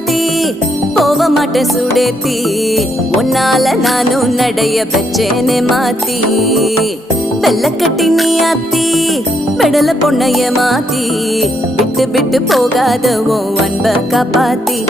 மாத்தி போக மாட்டேன் சுடேத்தி உன்னால நானும் நடைய பெச்சேனே மாத்தி வெள்ளக்கட்டி நீ ஆத்தி பெடல பொண்ணைய மாத்தி விட்டு விட்டு போகாத உன் அன்ப காப்பாத்தி